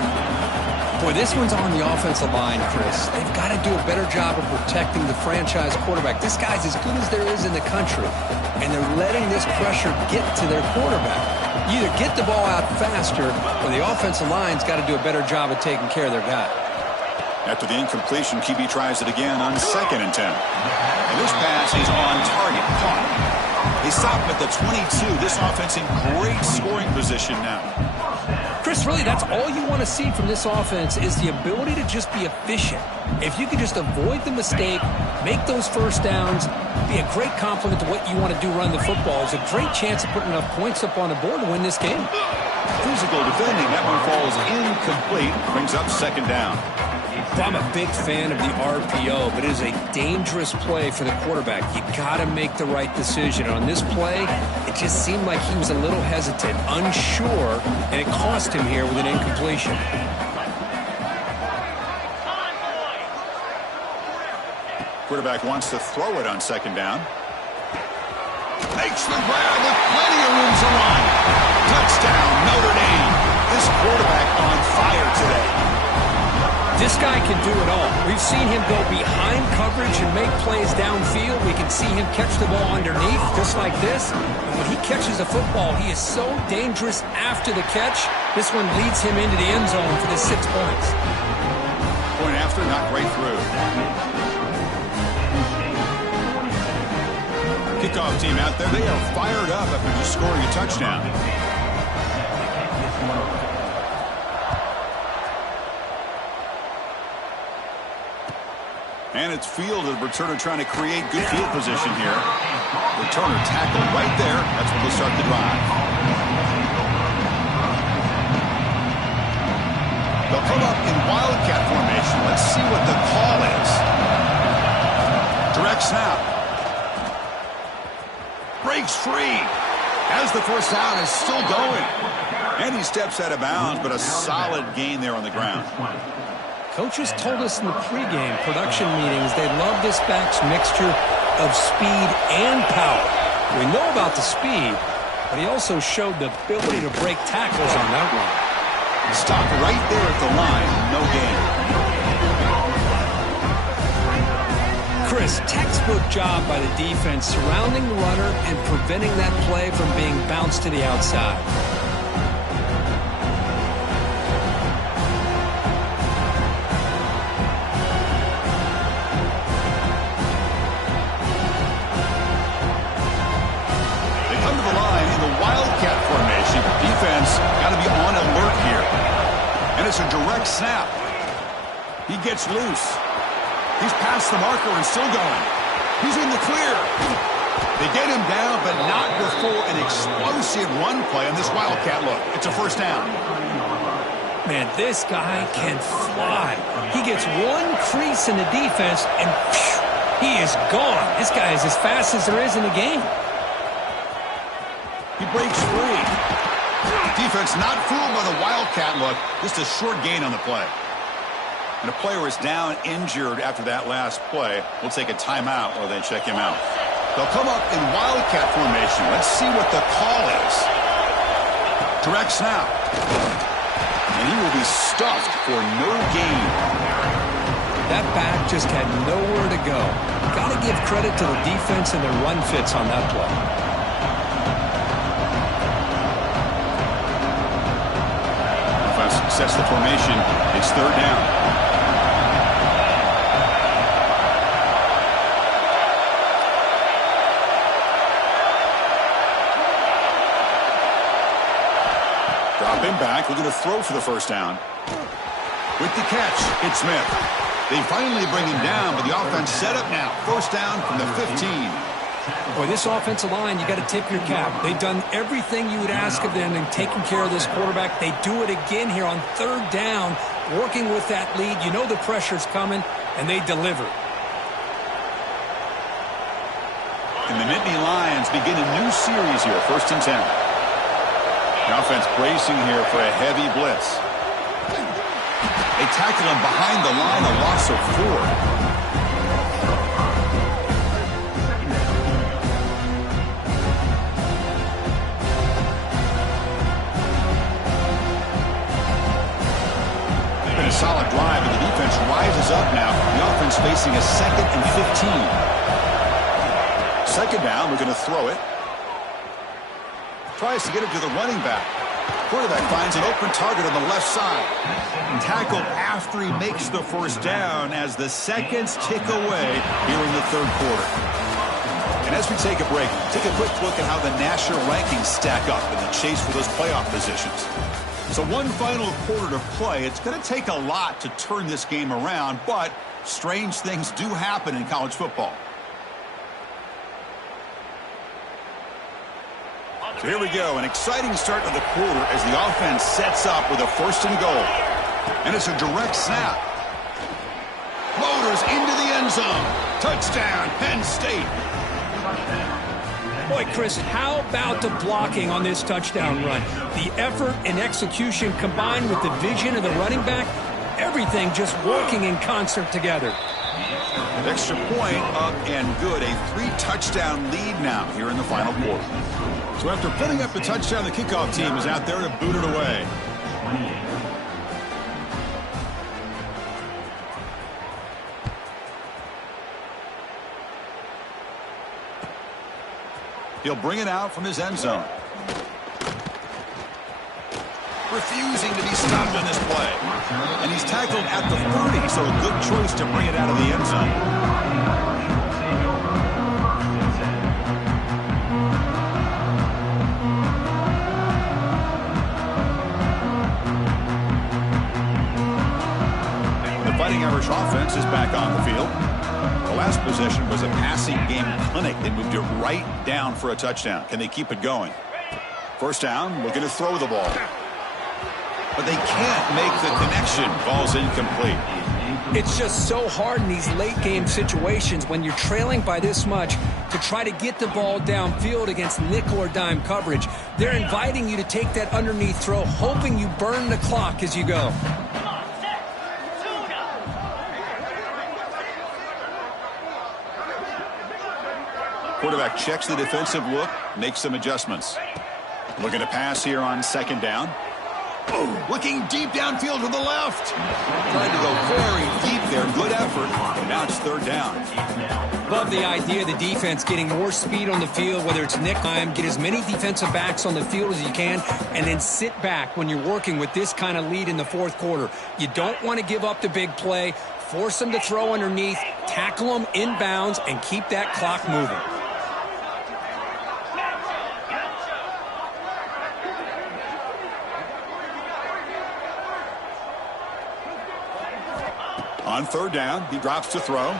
Boy, this one's on the offensive line, Chris. They've got to do a better job of protecting the franchise quarterback. This guy's as good as there is in the country, and they're letting this pressure get to their quarterback. You either get the ball out faster, or the offensive line's got to do a better job of taking care of their guy. After the incompletion, QB tries it again on 2nd and 10. And this pass is on target, caught. They stop him at the 22. This offense in great scoring position now. Chris, really, that's all you want to see from this offense is the ability to just be efficient. If you can just avoid the mistake, make those first downs, be a great compliment to what you want to do run the football. It's a great chance of putting enough points up on the board to win this game. Physical defending. That one falls incomplete. Brings up 2nd down. I'm a big fan of the RPO, but it is a dangerous play for the quarterback. You got to make the right decision. On this play, it just seemed like he was a little hesitant, unsure, and it cost him here with an incompletion. Quarterback wants to throw it on 2nd down. Makes the grab with plenty of room to run. Touchdown, Notre Dame. This quarterback on fire today. This guy can do it all. We've seen him go behind coverage and make plays downfield. We can see him catch the ball underneath, just like this. And when he catches a football, he is so dangerous after the catch. This one leads him into the end zone for the 6 points. Point after, knocked right through. Kickoff team out there, they are fired up after just scoring a touchdown. And it's fielded. Returner trying to create good field position here. Returner tackled right there. That's when they'll start the drive. They'll come up in wildcat formation. Let's see what the call is. Direct snap. Breaks free. As the first down is still going. And he steps out of bounds, but a solid gain there on the ground. Coaches told us in the pregame production meetings they love this back's mixture of speed and power. We know about the speed, but he also showed the ability to break tackles on that one. Stopped right there at the line. No gain. Chris, textbook job by the defense surrounding the runner and preventing that play from being bounced to the outside. Wildcat formation. Defense got to be on alert here. And it's a direct snap. He gets loose. He's past the marker and still going. He's in the clear. They get him down, but not before an explosive run play on this Wildcat look. It's a first down. Man, this guy can fly. He gets one crease in the defense, and phew, he is gone. This guy is as fast as there is in the game. He breaks free. Defense not fooled by the Wildcat look. Just a short gain on the play. And a player is down injured after that last play. We'll take a timeout while they check him out. They'll come up in Wildcat formation. Let's see what the call is. Direct snap. And he will be stuffed for no gain. That back just had nowhere to go. Got to give credit to the defense and their run fits on that play. Sets the formation. It's third down. Drop him back. Looking to throw for the first down. With the catch, it's Smith. They finally bring him down, but the offense set up now. First down from the 15. Boy, this offensive line, you got to tip your cap. They've done everything you would ask of them in taking care of this quarterback. They do it again here on third down, working with that lead. You know the pressure's coming, and they deliver. And the Nittany Lions begin a new series here, 1st and 10. The offense bracing here for a heavy blitz. They tackle him behind the line, a loss of 4. Solid drive, and the defense rises up now. The offense facing a 2nd and 15. Second down, we're going to throw it. Tries to get it to the running back. Quarterback finds an open target on the left side. Tackled after he makes the first down as the seconds tick away here in the third quarter. And as we take a break, take a quick look at how the national rankings stack up in the chase for those playoff positions. So one final quarter to play. It's going to take a lot to turn this game around, but strange things do happen in college football. So here we go, an exciting start to the quarter as the offense sets up with a 1st and goal. And it's a direct snap. Loaders into the end zone. Touchdown, Penn State. Boy, Chris, how about the blocking on this touchdown run? The effort and execution combined with the vision of the running back, everything just working in concert together. An extra point up and good. A 3-touchdown lead now here in the final quarter. So after putting up the touchdown, the kickoff team is out there to boot it away. He'll bring it out from his end zone. Refusing to be stopped on this play. And he's tackled at the 30, so a good choice to bring it out of the end zone. The Fighting Irish offense is back on the field. The last possession was a passing game clinic. They moved it right down for a touchdown. Can they keep it going? First down, looking to throw the ball. But they can't make the connection. Ball's incomplete. It's just so hard in these late game situations when you're trailing by this much to try to get the ball downfield against nickel or dime coverage. They're inviting you to take that underneath throw, hoping you burn the clock as you go. Quarterback checks the defensive look, makes some adjustments. Looking to pass here on second down. Oh, looking deep downfield to the left. Tried to go very deep there. Good effort. Now it's third down. Love the idea of the defense getting more speed on the field, whether it's Nick time, get as many defensive backs on the field as you can, and then sit back when you're working with this kind of lead in the fourth quarter. You don't want to give up the big play. Force them to throw underneath, tackle them inbounds, and keep that clock moving. On third down, he drops to throw.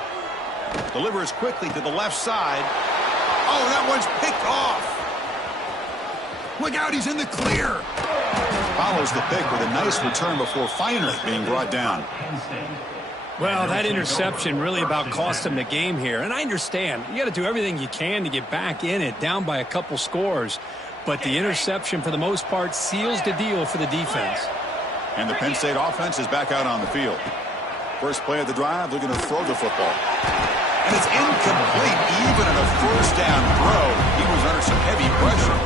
Delivers quickly to the left side. Oh, that one's picked off. Look out, he's in the clear. Follows the pick with a nice return before finally being brought down. Well, that interception really about cost him the game here. And I understand. You got to do everything you can to get back in it, down by a couple scores. But the interception, for the most part, seals the deal for the defense. And the Penn State offense is back out on the field. First play of the drive, they're going to throw the football. And it's incomplete, even on a first down throw. He was under some heavy pressure.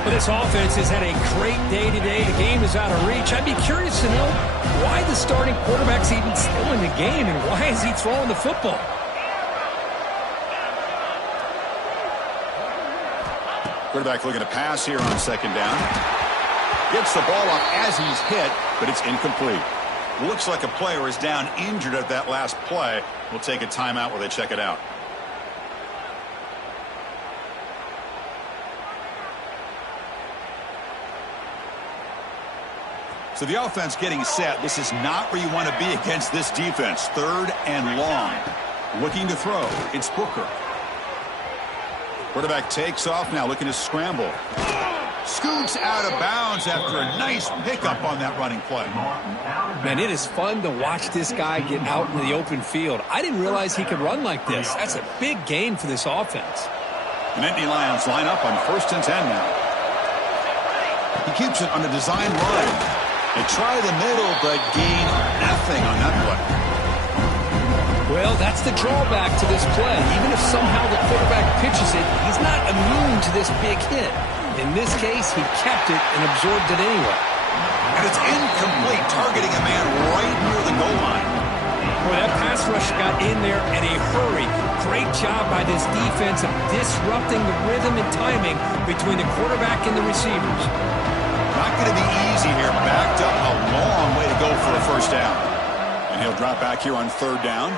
Well, this offense has had a great day today. The game is out of reach. I'd be curious to know why the starting quarterback's even still in the game and why is he throwing the football? Quarterback looking to pass here on second down. Gets the ball off as he's hit, but it's incomplete. Looks like a player is down injured at that last play. We'll take a timeout while they check it out. So the offense getting set. This is not where you want to be against this defense. Third and long. Looking to throw. It's Booker. Quarterback takes off now, looking to scramble. Scoots out of bounds after a nice pickup on that running play. Man, it is fun to watch this guy get out into the open field. I didn't realize he could run like this. That's a big gain for this offense. The Nittany Lions line up on 1st and 10 now. He keeps it on a design run. They try the middle, but gain nothing on that play. Well, that's the drawback to this play. Even if somehow the quarterback pitches it, he's not immune to this big hit. In this case, he kept it and absorbed it anyway. And it's incomplete, targeting a man right near the goal line. Boy, that pass rush got in there in a hurry. Great job by this defense of disrupting the rhythm and timing between the quarterback and the receivers. Not going to be easy here. Backed up a long way to go for a first down. And he'll drop back here on 3rd down.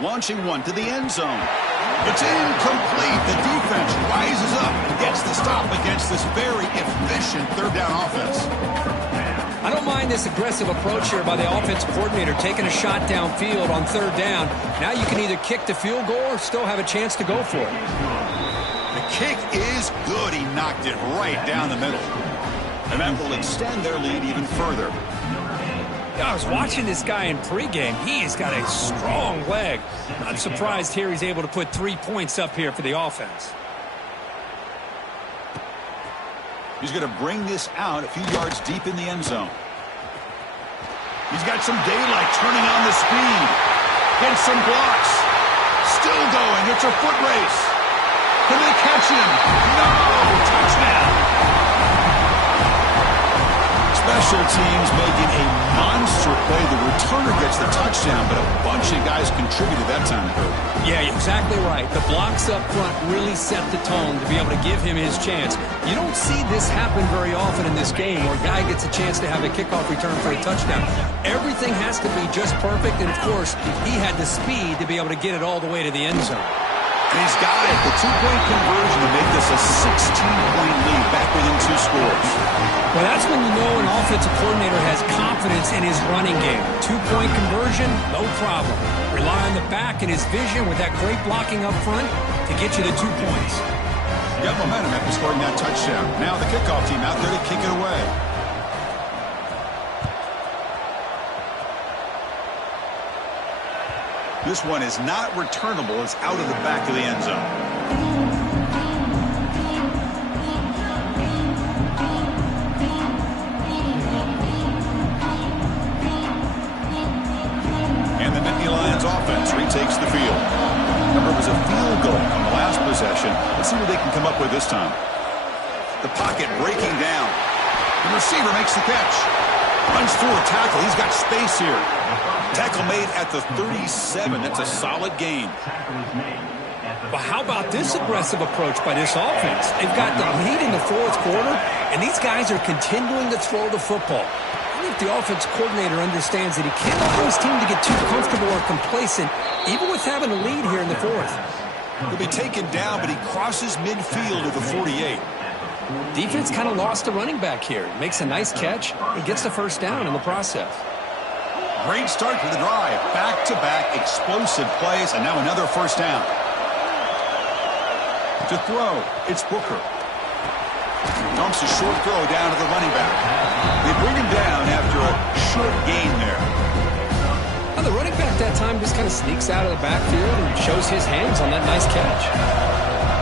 Launching one to the end zone. It's incomplete. The defense rises up and gets the stop against this very efficient 3rd down offense. I don't mind this aggressive approach here by the offensive coordinator, taking a shot downfield on 3rd down. Now you can either kick the field goal or still have a chance to go for it. The kick is good. He knocked it right down the middle. And that will extend their lead even further. I was watching this guy in pregame. He has got a strong leg. Not surprised here he's able to put 3 points up here for the offense. He's going to bring this out a few yards deep in the end zone. He's got some daylight, turning on the speed. Gets some blocks. Still going. It's a foot race. Can they catch him? No! Touchdown! Special teams making a monster play. The returner gets the touchdown, but a bunch of guys contributed that time. Yeah, exactly right. The blocks up front really set the tone to be able to give him his chance. You don't see this happen very often in this game where a guy gets a chance to have a kickoff return for a touchdown. Everything has to be just perfect, and of course, he had the speed to be able to get it all the way to the end zone. And he's got it. The 2-point conversion to make this a 16-point lead, back within 2 scores. Well, that's when you know an offensive coordinator has confidence in his running game. 2-point conversion, no problem. Rely on the back and his vision with that great blocking up front to get you the 2 points. Got momentum after scoring that touchdown. Now the kickoff team out there to kick it away. This one is not returnable. It's out of the back of the end zone. And the Nittany Lions offense retakes the field. Remember, it was a field goal on the last possession. Let's see what they can come up with this time. The pocket breaking down. The receiver makes the catch. Runs through a tackle. He's got space here. Tackle made at the 37. That's a solid gain. But how about this aggressive approach by this offense? They've got the lead in the 4th quarter, and these guys are continuing to throw the football. I think the offense coordinator understands that he can't allow his team to get too comfortable or complacent, even with having a lead here in the 4th. He'll be taken down, but he crosses midfield to the 48. Defense kind of lost the running back here. Makes a nice catch. He gets the first down in the process. Great start to the drive. Back-to-back explosive plays, and now another first down. To throw, it's Booker. Dumps a short throw down to the running back. They bring him down after a short gain there. Well, the running back that time just kind of sneaks out of the backfield and shows his hands on that nice catch.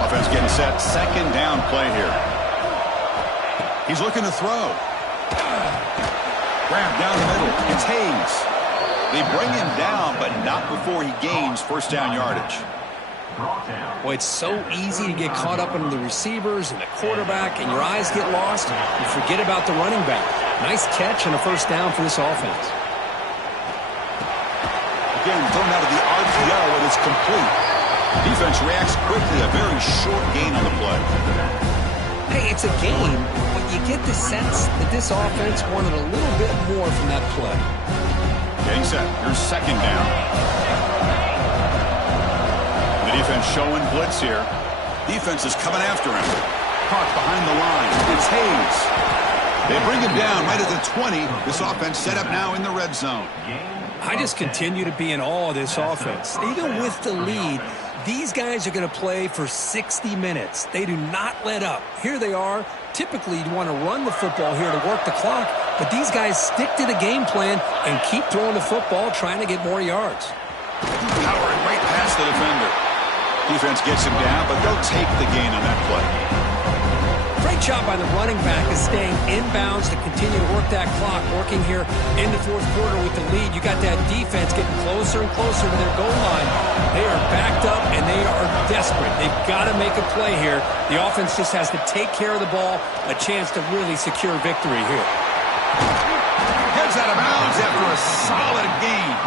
Offense getting set. Second down play here. He's looking to throw. Grab down the middle. It's Hayes. They bring him down, but not before he gains first down yardage. Well, it's so easy to get caught up in the receivers and the quarterback, and your eyes get lost. You forget about the running back. Nice catch and a first down for this offense. Again, thrown out of the RPO, and it's complete. Defense reacts quickly. A very short gain on the play. Hey, it's a game, but you get the sense that this offense wanted a little bit more from that play. Getting set. Here's second down. The defense showing blitz here. Defense is coming after him. Caught behind the line. It's Hayes. They bring him down right at the 20. This offense set up now in the red zone. I just continue to be in awe of this offense. Even with the lead, these guys are going to play for 60 minutes. They do not let up. Here they are. Typically, you'd want to run the football here to work the clock, but these guys stick to the game plan and keep throwing the football, trying to get more yards. Powering right past the defender. Defense gets him down, but they'll take the gain on that play. Great job by the running back is staying inbounds to continue to work that clock, working here in the fourth quarter with the lead. You got that defense getting closer and closer to their goal line. They are backed up, and they are desperate. They've got to make a play here. The offense just has to take care of the ball, a chance to really secure victory here. Heads out of bounds after a solid gain.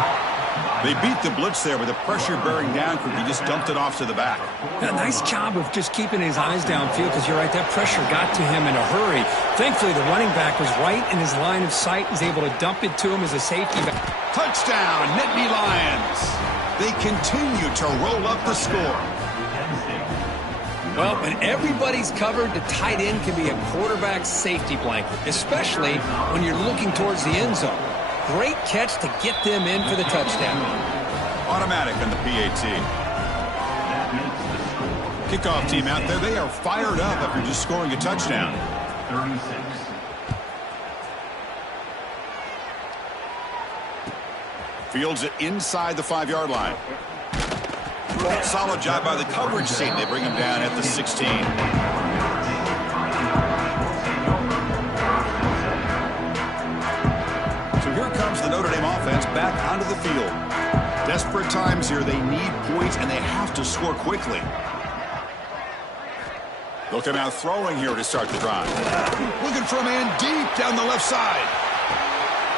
They beat the blitz there with the pressure bearing down quickly. Just dumped it off to the back. A nice job of just keeping his eyes downfield, because you're right, that pressure got to him in a hurry. Thankfully, the running back was right in his line of sight. He's able to dump it to him as a safety. Touchdown, Nittany Lions. They continue to roll up the score. Well, when everybody's covered, the tight end can be a quarterback's safety blanket, especially when you're looking towards the end zone. Great catch to get them in for the touchdown. Automatic on the PAT. Kickoff team out there, they are fired up after just scoring a touchdown. 36. Fields it inside the 5-yard line. Solid job by the coverage team. They bring him down at the 16. So here comes the Notre Dame offense back onto the field. Desperate times here. They need points, and they have to score quickly. They'll come out throwing here to start the drive. Looking for a man deep down the left side.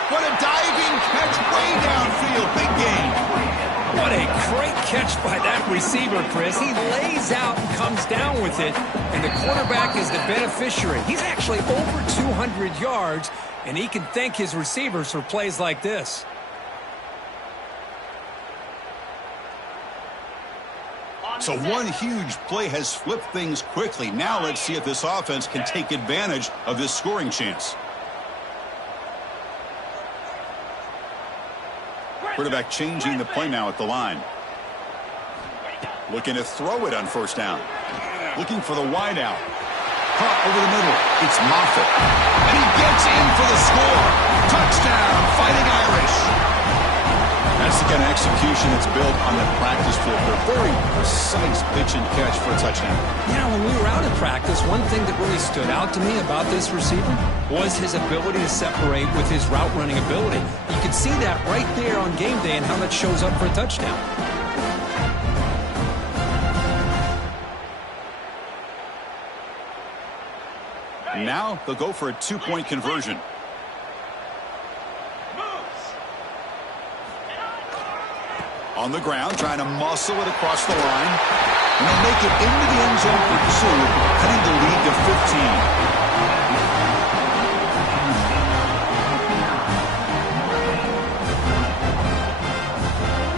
What a diving catch way downfield. Big gain. What a great catch by that receiver, Chris. He lays out and comes down with it, and the quarterback is the beneficiary. He's actually over 200 yards, and he can thank his receivers for plays like this. So one huge play has flipped things quickly. Now let's see if this offense can take advantage of this scoring chance. Quarterback changing the play now at the line. Looking to throw it on first down. Looking for the wide out. Caught over the middle. It's Moffitt. And he gets in for the score. Touchdown, Fighting Irish. That's the kind of execution that's built on the practice field. A very precise pitch and catch for a touchdown. Yeah, when we were out at practice, one thing that really stood out to me about this receiver was his ability to separate with his route running ability. You can see that right there on game day and how that shows up for a touchdown. Now they'll go for a two-point conversion. On the ground, trying to muscle it across the line. And they'll make it into the end zone for 2, cutting the lead to 15.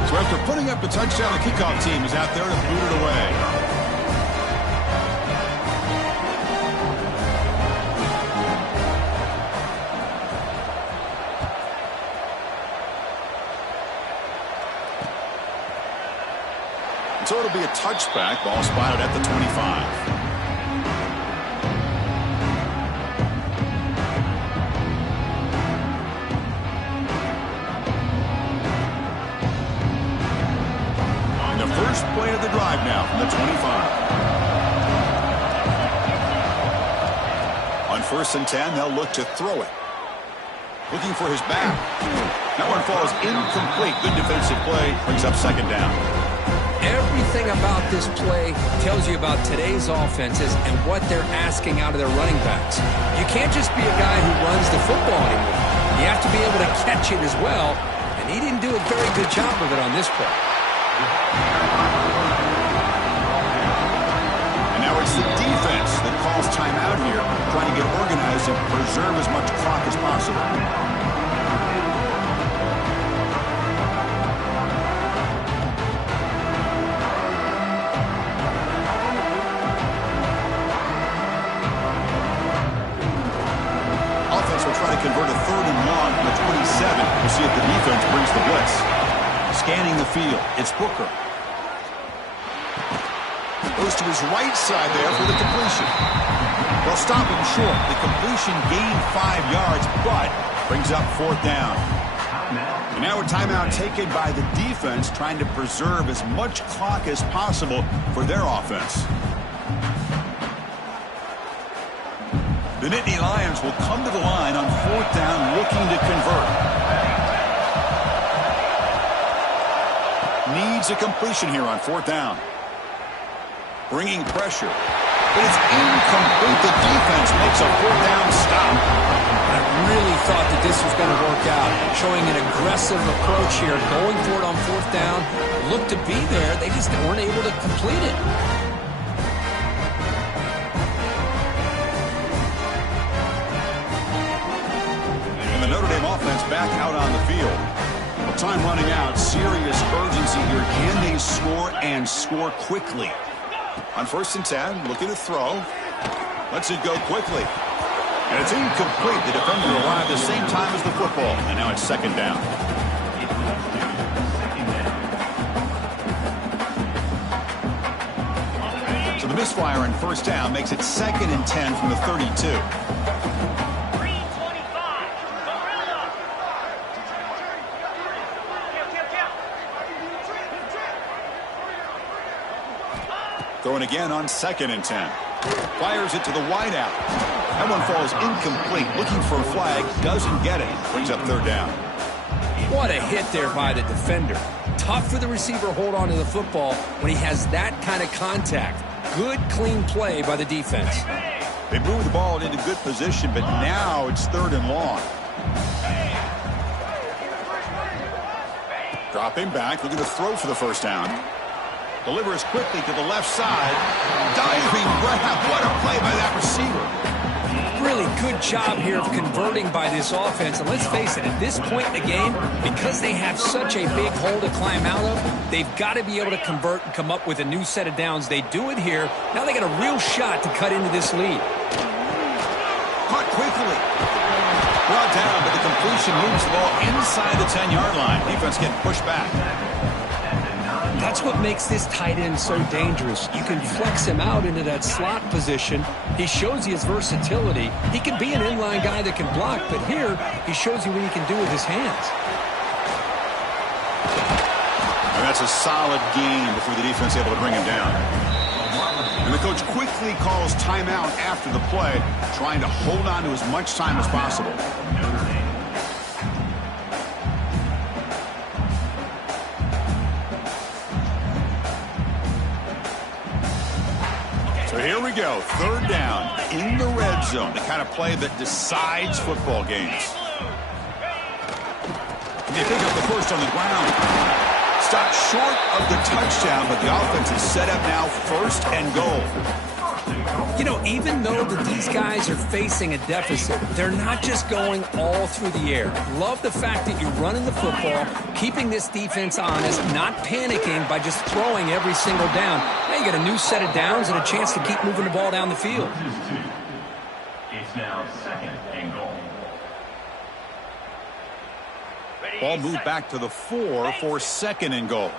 So after putting up the touchdown, the kickoff team is out there to boot it away. So it'll be a touchback. Ball spotted at the 25. first play of the drive now from the 25. On 1st and 10, they'll look to throw it. Looking for his back. That one falls incomplete. Good defensive play. Brings up 2nd down. Everything about this play tells you about today's offenses and what they're asking out of their running backs. You can't just be a guy who runs the football anymore. You have to be able to catch it as well, and he didn't do a very good job of it on this play. And now it's the defense that calls timeout here, trying to get organized and preserve as much clock as possible. Try to convert a 3rd and long from the 27. We'll see if the defense brings the blitz. Scanning the field. It's Booker. Goes to his right side there for the completion. They'll stop him short. The completion gained 5 yards, but brings up 4th down. And now a timeout taken by the defense, trying to preserve as much clock as possible for their offense. The Nittany Lions will come to the line on 4th down, looking to convert. Needs a completion here on 4th down. Bringing pressure. But it's incomplete. The defense makes a 4th down stop. I really thought that this was going to work out. Showing an aggressive approach here, going for it on 4th down. Looked to be there. They just weren't able to complete it. Notre Dame offense back out on the field. Well, time running out. Serious urgency here. Can they score and score quickly? On 1st and 10, looking to throw. Lets it go quickly. And it's incomplete. The defender arrived the same time as the football. And now it's 2nd down. So the misfire on 1st down makes it 2nd and 10 from the 32. Throwing again on 2nd and 10. Fires it to the wideout. That one falls incomplete. Looking for a flag. Doesn't get it. Brings up 3rd down. What a hit there by the defender. Tough for the receiver to hold on to the football when he has that kind of contact. Good, clean play by the defense. They move the ball into good position, but now it's 3rd and long. Dropping back, looking to throw for the 1st down. Delivers quickly to the left side. Diving grab. What a play by that receiver. Really good job here of converting by this offense. And let's face it, at this point in the game, because they have such a big hole to climb out of, they've got to be able to convert and come up with a new set of downs. They do it here. Now they got a real shot to cut into this lead. Caught quickly. Brought down, but the completion moves the ball inside the 10-yard line. Defense getting pushed back. That's what makes this tight end so dangerous. You can flex him out into that slot position. He shows you his versatility. He can be an inline guy that can block, but here he shows you what he can do with his hands. And that's a solid gain before the defense able to bring him down. And the coach quickly calls timeout after the play, trying to hold on to as much time as possible. So here we go, 3rd down in the red zone, the kind of play that decides football games. And they pick up the first on the ground. Stopped short of the touchdown, but the offense is set up now, 1st and goal. You know, even though that these guys are facing a deficit, they're not just going all through the air. Love the fact that you're running the football, keeping this defense honest, not panicking by just throwing every single down. Now you got a new set of downs and a chance to keep moving the ball down the field. It's now 2nd and goal. Ball moved back to the 4 for 2nd and goal.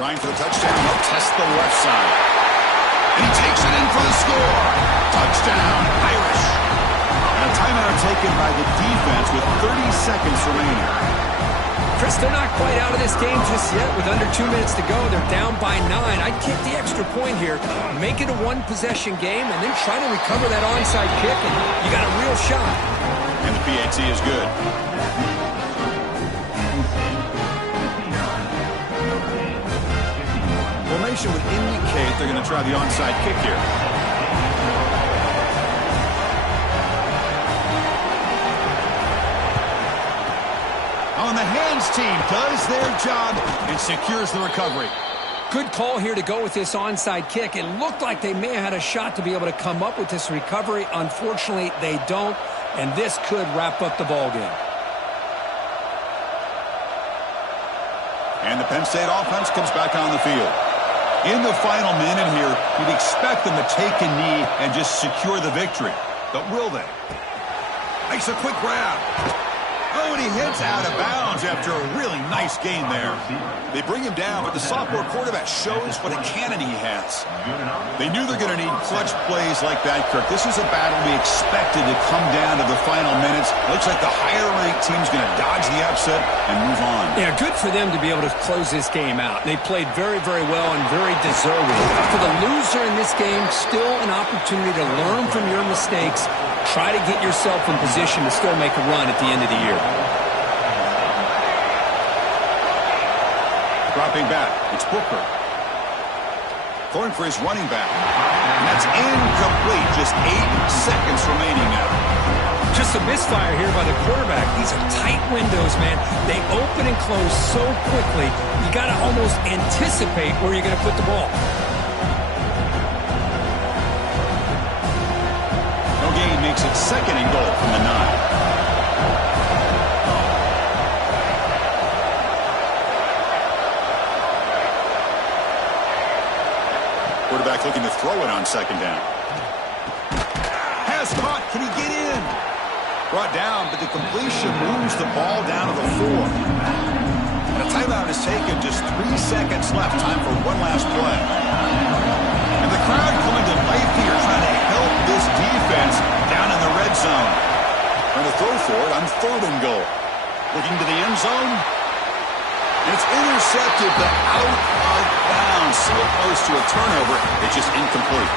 Trying for the touchdown. He'll test the left side. And he takes it in for the score. Touchdown, Irish. And a timeout taken by the defense with 30 seconds remaining. Chris, they're not quite out of this game just yet. With under 2 minutes to go, they're down by 9. I'd kick the extra point here, make it a one-possession game, and then try to recover that onside kick, and you got a real shot. And the PAT is good. Formation would indicate they're going to try the onside kick here. On the hands team does their job and secures the recovery. Good call here to go with this onside kick. It looked like they may have had a shot to be able to come up with this recovery. Unfortunately, they don't, and this could wrap up the ball game. And the Penn State offense comes back on the field. In the final minute here, you'd expect them to take a knee and just secure the victory. But will they? Makes a quick grab. Oh, and he hits out of bounds after a really nice gain there. They bring him down, but the sophomore quarterback shows what a cannon he has. They knew they're going to need clutch plays like that, Kirk. This is a battle we expected to come down to the final minutes. Looks like the higher-ranked team's going to dodge the upset and move on. Yeah, good for them to be able to close this game out. They played very, very well and very deserving. For the loser in this game, still an opportunity to learn from your mistakes. Try to get yourself in position to still make a run at the end of the year. Dropping back, it's Booker. Going for his running back. And that's incomplete. Just 8 seconds remaining now. Just a misfire here by the quarterback. These are tight windows, man. They open and close so quickly, you got to almost anticipate where you're going to put the ball. No gain makes it 2nd and goal from the 9. Quarterback looking to throw it on 2nd down. Has caught. Can he get in? Brought down, but the completion moves the ball down to the 4. And a timeout is taken. Just 3 seconds left. Time for one last play. And the crowd coming to life here, trying to help this defense down in the red zone. Trying to throw for it on 3rd and goal. Looking to the end zone. And it's intercepted, but out of bounds. So close to a turnover. It's just incomplete.